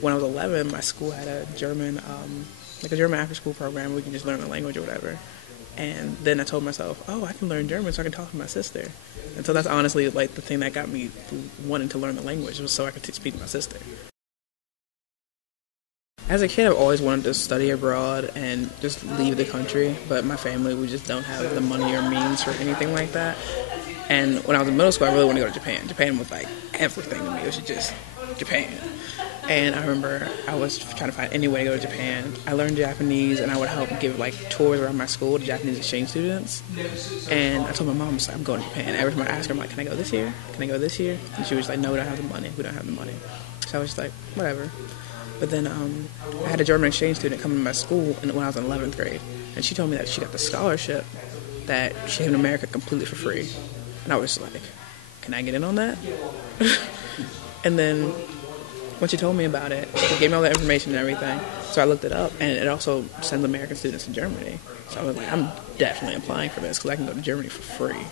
When I was 11, my school had a German, like a German after-school program where we can just learn the language or whatever. And then I told myself, oh, I can learn German so I can talk to my sister. And so that's honestly like the thing that got me wanting to learn the language, was so I could speak to my sister. As a kid, I've always wanted to study abroad and just leave the country, but my family, we just don't have the money or means for anything like that. And when I was in middle school, I really wanted to go to Japan. Japan was like everything to me. It was just Japan. And I remember I was trying to find any way to go to Japan. I learned Japanese, and I would help give like tours around my school to Japanese exchange students. And I told my mom, I'm going to Japan. Every time I asked her, I'm like, can I go this year? Can I go this year? And she was like, no, we don't have the money. We don't have the money. So I was just like, whatever. But then I had a German exchange student come to my school when I was in 11th grade. And she told me that she got the scholarship that she came to America completely for free. And I was like, can I get in on that? And then when she told me about it, she gave me all the information and everything. So I looked it up, and it also sends American students to Germany. So I was like, I'm definitely applying for this because I can go to Germany for free.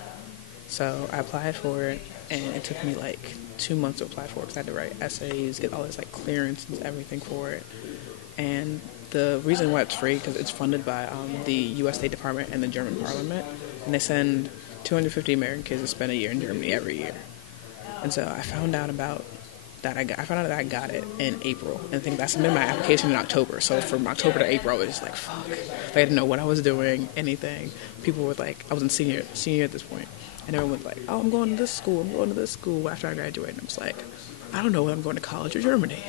So I applied for it, and it took me like 2 months to apply for it because I had to write essays, get all this like clearance and everything for it. And the reason why it's free because it's funded by the U.S. State Department and the German Parliament, and they send 250 American kids to spend a year in Germany every year. And so I found out about that. I found out that I got it in April, and I think I submitted my application in October. So from October to April, I was just like, fuck. I didn't know what I was doing, anything. People were like, I was in senior at this point, and everyone was like, oh, I'm going to this school. I'm going to this school after I graduated. And I was like, I don't know whether I'm going to college or Germany.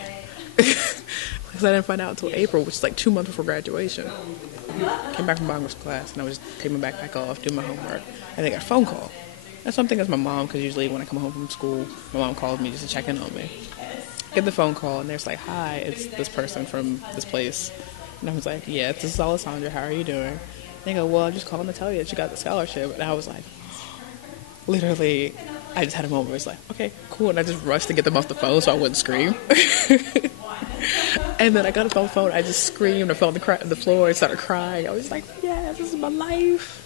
Because I didn't find out until April, which is like 2 months before graduation. Came back from Bangladesh class, and I was taking my backpack off, doing my homework, and I got a phone call. And something as my mom, because usually when I come home from school, my mom calls me just to check in on me. Get the phone call, and they're like, hi, it's this person from this place. And I was like, yeah, this is Alessandra, how are you doing? And they go, well, I'm just calling to tell you that you got the scholarship. And I was like, literally, I just had a moment where it's like, okay, cool. And I just rushed to get them off the phone so I wouldn't scream. And then I got off the phone, I just screamed, I fell on the floor and started crying. I was like, yeah, this is my life.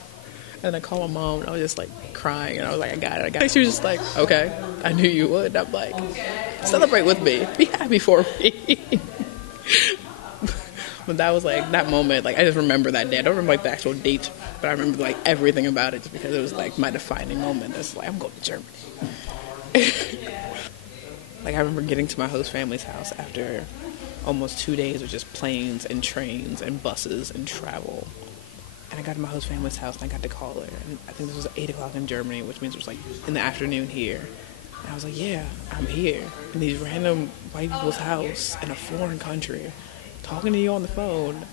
And I called my mom, and I was just like crying, and I was like, I got it. She was just like, okay, I knew you would. And I'm like, celebrate with me, be happy for me. But that was like that moment. Like I just remember that day. I don't remember like the actual date, but I remember like everything about it, just because it was like my defining moment. It's like I'm going to Germany. Like I remember getting to my host family's house after almost 2 days of just planes and trains and buses and travel. And I got to my host family's house, and I got to call her. And I think this was 8 o'clock in Germany, which means it was like in the afternoon here. And I was like, yeah, I'm here in these random white people's house in a foreign country, talking to you on the phone.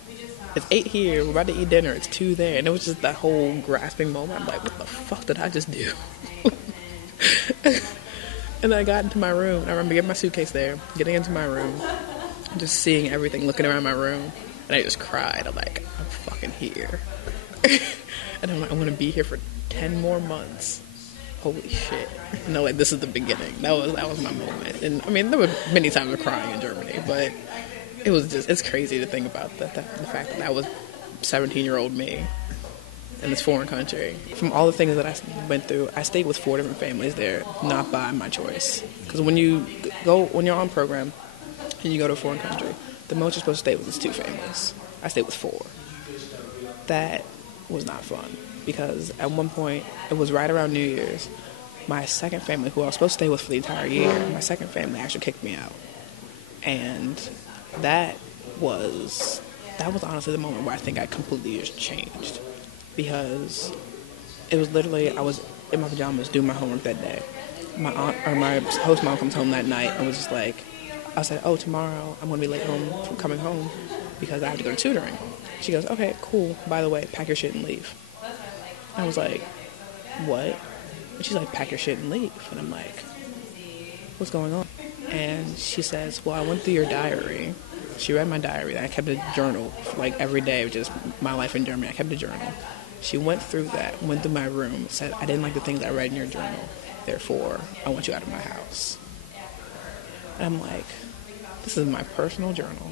It's 8 here, we're about to eat dinner, it's 2 there. And it was just that whole grasping moment. I'm like, what the fuck did I just do? And then I got into my room, and I remember getting my suitcase there, getting into my room, just seeing everything, looking around my room. And I just cried. I'm like, I'm fucking here. And I'm like, I'm going to be here for 10 more months. Holy shit. No, like, this is the beginning. That was my moment. And, I mean, there were many times of crying in Germany, but it was just, it's crazy to think about the fact that was 17-year-old me in this foreign country. From all the things that I went through, I stayed with 4 different families there, not by my choice. Because when you're on program and you go to a foreign country, the most you're supposed to stay with is 2 families. I stayed with 4. That was not fun, because at one point, it was right around New Year's, my second family, who I was supposed to stay with for the entire year, my second family actually kicked me out. And that was honestly the moment where I think I completely just changed, because it was literally, I was in my pajamas doing my homework that day. My host mom comes home that night and was just like, I said, oh, tomorrow I'm going to be late from coming home because I have to go to tutoring. She goes, okay, cool. By the way, pack your shit and leave. I was like, what? And she's like, pack your shit and leave. And I'm like, what's going on? And she says, well, I went through your diary. She read my diary. I kept a journal like every day of just my life in Germany. I kept a journal. She went through that, went through my room, said, I didn't like the things I read in your journal. Therefore, I want you out of my house. And I'm like, this is my personal journal.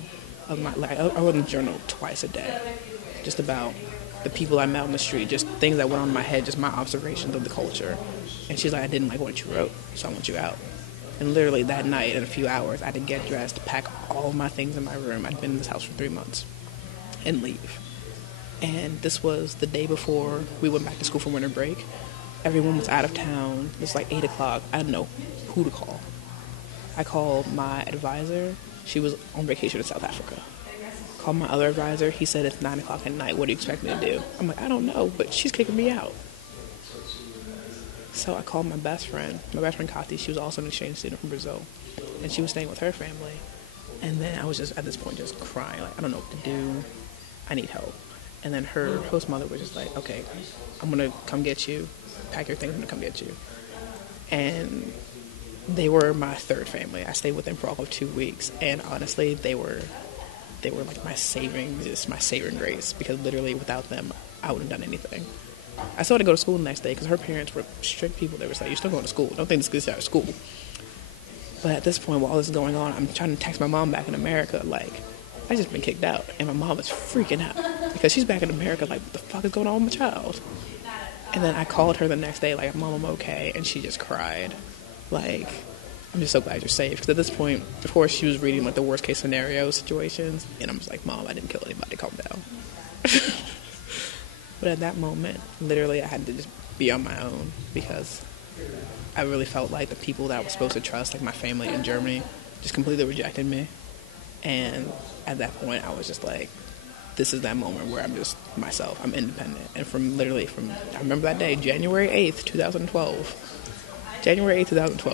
I wouldn't journal twice a day, just about the people I met on the street, just things that went on in my head, just my observations of the culture. And she's like, I didn't like what you wrote, so I want you out. And literally that night, in a few hours, I had to get dressed, pack all of my things in my room. I'd been in this house for 3 months, and leave. And this was the day before we went back to school for winter break. Everyone was out of town. It was like 8 o'clock. I didn't know who to call. I called my advisor. She was on vacation in South Africa. Called my other advisor. He said, it's 9 o'clock at night. What do you expect me to do? I'm like, I don't know, but she's kicking me out. So I called my best friend Kati. She was also an exchange student from Brazil, and she was staying with her family. And then I was just, at this point, just crying. Like, I don't know what to do. I need help. And then her host mother was just like, okay, I'm going to come get you. Pack your things, I'm going to come get you. And they were my third family. I stayed with them for all of 2 weeks. And honestly, they were like my saving grace, because literally without them, I wouldn't have done anything. I still had to go to school the next day because her parents were strict people. They were like, you're still going to school. Don't think this gets you out of school. But at this point, while all this is going on, I'm trying to text my mom back in America, like, I just been kicked out. And my mom is freaking out because she's back in America, like, what the fuck is going on with my child? And then I called her the next day, like, Mom, I'm okay. And she just cried. Like, I'm just so glad you're safe. Because at this point, of course, she was reading, like, the worst case scenario situations. And I'm just like, Mom, I didn't kill anybody. Calm down. But at that moment, literally, I had to just be on my own, because I really felt like the people that I was supposed to trust, like my family in Germany, just completely rejected me. And at that point, I was just like, this is that moment where I'm just myself. I'm independent. And I remember that day, January 8th, 2012.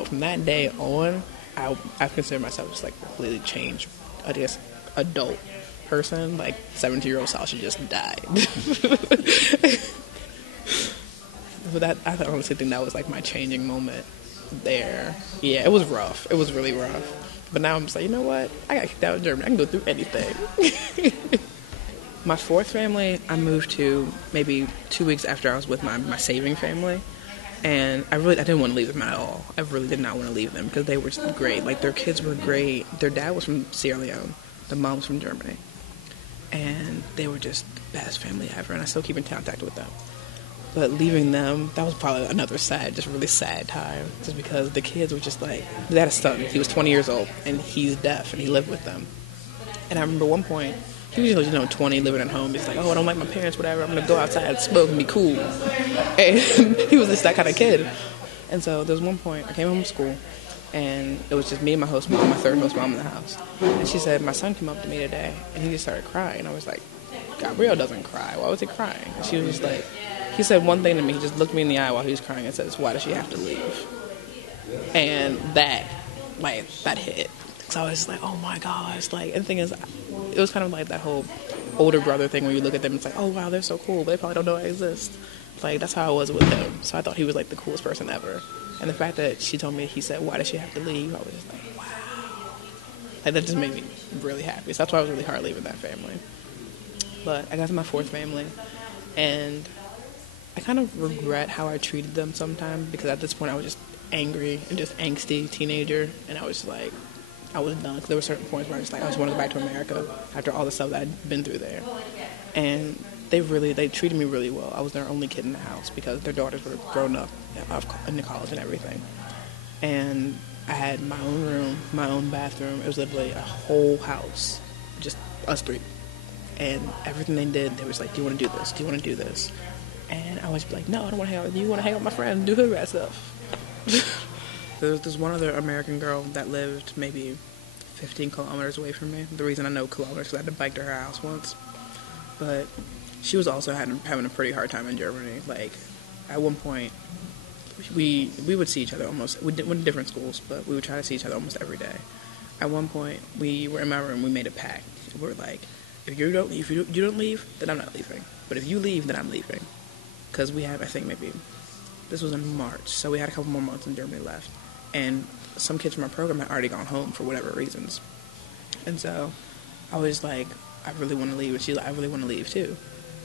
From that day on, I've considered myself just like completely changed, I guess, adult person. Like 17-year-old Sasha just died. But I honestly think that was like my changing moment there. Yeah, it was rough. It was really rough. But now I'm just like, you know what? I got kicked out of Germany. I can go through anything. My fourth family, I moved to maybe 2 weeks after I was with my saving family. And I didn't want to leave them at all. I really did not want to leave them because they were just great. Like, their kids were great. Their dad was from Sierra Leone. The mom was from Germany. And they were just the best family ever. And I still keep in contact with them. But leaving them, that was probably another really sad time. Just because the kids were just like, they had a son. He was 20 years old. And he's deaf. And he lived with them. And I remember one point, he was, 20, living at home. He's like, oh, I don't like my parents, whatever. I'm going to go outside and smoke and be cool. And he was just that kind of kid. And so there was one point, I came home from school, and it was just me and my host mom, my third host mom in the house. And she said, my son came up to me today, and he just started crying. And I was like, Gabriel doesn't cry. Why was he crying? And she was just like, he said one thing to me. He just looked me in the eye while he was crying and says, why does she have to leave? And that hit. So I was like, oh my gosh. Like, and the thing is, it was kind of like that whole older brother thing where you look at them and it's like, oh wow, they're so cool, but they probably don't know I exist. Like, that's how I was with him. So I thought he was like the coolest person ever. And the fact that she told me, he said, why does she have to leave? I was just like, wow. Like, that just made me really happy. So that's why it was really hard leaving that family. But I got to my fourth family, and I kind of regret how I treated them sometimes, because at this point I was just angry and just angsty teenager, and I was like, I was done, because there were certain points where I was like, I just want to go back to America after all the stuff that I'd been through there. And they treated me really well. I was their only kid in the house because their daughters were grown up in college and everything. And I had my own room, my own bathroom. It was literally a whole house, just us three. And everything they did, they was like, do you want to do this? Do you want to do this? And I was like, no, I don't want to hang out with you. I want to hang out with my friends, do hood rat stuff. There's one other American girl that lived maybe 15 kilometers away from me. The reason I know kilometers is because I had to bike to her house once. But she was also having a pretty hard time in Germany. Like, at one point, we would see each other almost. We went to different schools, but we would try to see each other almost every day. At one point, we were in my room. We made a pact. We were like, if you don't leave, then I'm not leaving. But if you leave, then I'm leaving. Because we have, I think maybe, this was in March, so we had a couple more months in Germany left. And some kids from our program had already gone home for whatever reasons. And so I was like, I really want to leave. And she's like, I really want to leave too.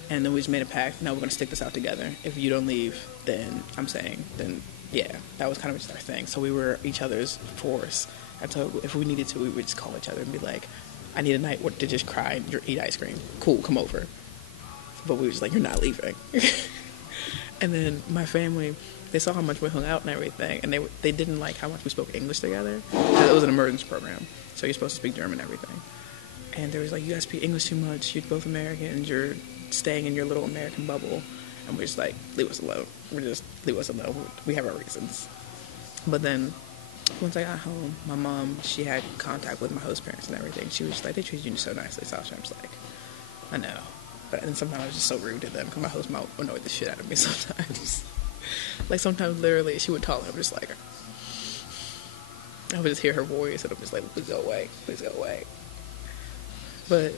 And then we just made a pact. No, we're going to stick this out together. If you don't leave, then I'm saying, then yeah, that was kind of just our thing. So we were each other's force. And so if we needed to, we would just call each other and be like, I need a night to just cry and eat ice cream. Cool, come over. But we were just like, you're not leaving. And then my family, they saw how much we hung out and everything, and they didn't like how much we spoke English together. It was an emergence program, so you're supposed to speak German and everything. And they was like, you guys speak English too much. You're both Americans. You're staying in your little American bubble. And we're just like, leave us alone. Leave us alone. We have our reasons. But then, once I got home, my mom, she had contact with my host parents and everything. She was just like, they treat you so nicely, Sasha. I was like, I know. But then sometimes I was just so rude to them because my host mom annoyed the shit out of me sometimes. Like, sometimes literally she would talk and I'm just like, I would just hear her voice and I'm just like, please go away. Please go away. But,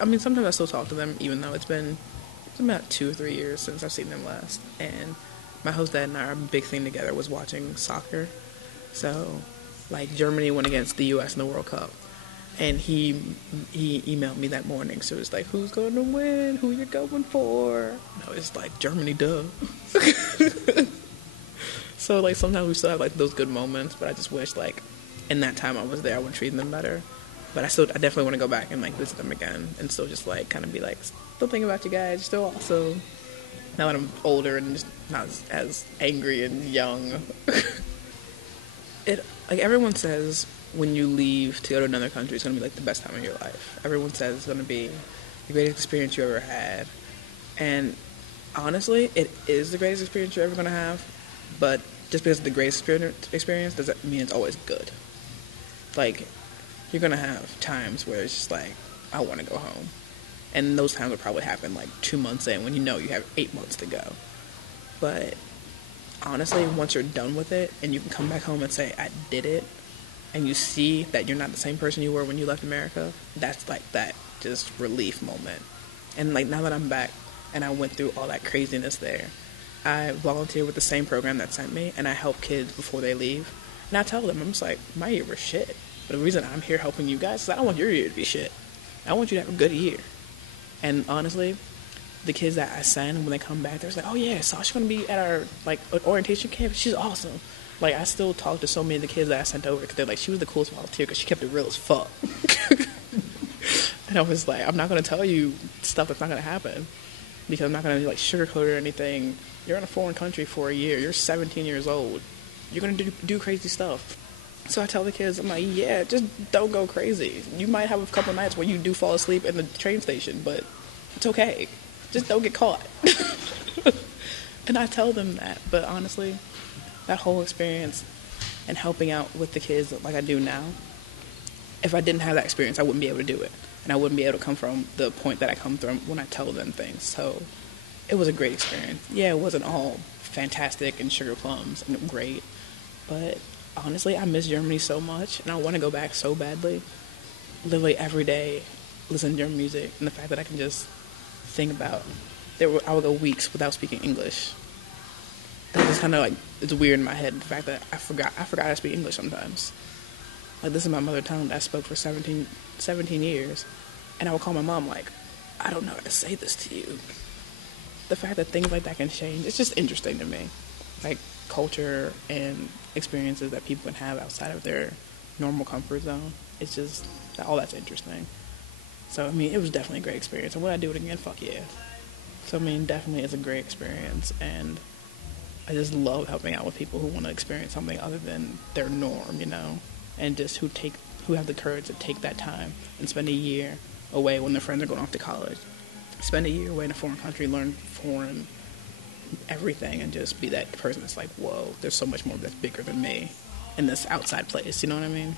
I mean, sometimes I still talk to them, even though it's been about 2 or 3 years since I've seen them last. And my host dad and our big thing together was watching soccer. So, like, Germany went against the U.S. in the World Cup. And he emailed me that morning. So it was like, who's going to win? Who you going for? And I was like, Germany, duh. So, like, sometimes we still have, like, those good moments. But I just wish, like, in that time I was there, I would treat them better. But I definitely want to go back and, like, visit them again. And still just, like, kind of be like, still thinking about you guys. You're still awesome. Now that I'm older and just not as angry and young. Like, everyone says when you leave to go to another country, it's going to be, like, the best time of your life. Everyone says it's going to be the greatest experience you ever had. And honestly, it is the greatest experience you're ever going to have. But just because it's the greatest experience doesn't mean it's always good. Like, you're going to have times where it's just like, I want to go home. And those times will probably happen, like, 2 months in when you know you have 8 months to go. But honestly, once you're done with it and you can come back home and say, I did it, and you see that you're not the same person you were when you left America, that's like that just relief moment. And like, now that I'm back and I went through all that craziness there, I volunteer with the same program that sent me, and I help kids before they leave. And I tell them, I'm just like, my year was shit. But the reason I'm here helping you guys is I don't want your year to be shit. I want you to have a good year. And honestly, the kids that I send, when they come back, they're just like, oh yeah, Sasha's going to be at our, like, orientation camp. She's awesome. Like, I still talk to so many of the kids that I sent over because they're like, she was the coolest volunteer because she kept it real as fuck. And I was like, I'm not going to tell you stuff that's not going to happen because I'm not going to, like, sugarcoat it or anything. You're in a foreign country for a year. You're 17 years old. You're going to do crazy stuff. So I tell the kids, I'm like, yeah, just don't go crazy. You might have a couple nights where you do fall asleep in the train station, but it's okay. Just don't get caught. And I tell them that. But honestly, that whole experience and helping out with the kids like I do now, if I didn't have that experience, I wouldn't be able to do it. And I wouldn't be able to come from the point that I come from when I tell them things. So it was a great experience. Yeah, it wasn't all fantastic and sugar plums and great, but honestly, I miss Germany so much, and I want to go back so badly. Literally every day, listen to German music, and the fact that I can just think about, I would go weeks without speaking English. That just kind of like, it's weird in my head, the fact that I forgot how to speak English sometimes. Like, this is my mother tongue that I spoke for 17 years, and I would call my mom like, I don't know how to say this to you. The fact that things like that can change, it's just interesting to me. Like, culture and experiences that people can have outside of their normal comfort zone. It's just, all that's interesting. So, I mean, it was definitely a great experience. And would I do it again? Fuck yeah. So, I mean, definitely it's a great experience. And I just love helping out with people who want to experience something other than their norm, you know? And just who have the courage to take that time and spend a year away when their friends are going off to college. Spend a year away in a foreign country, learn foreign everything, and just be that person that's like, whoa, there's so much more that's bigger than me in this outside place, you know what I mean?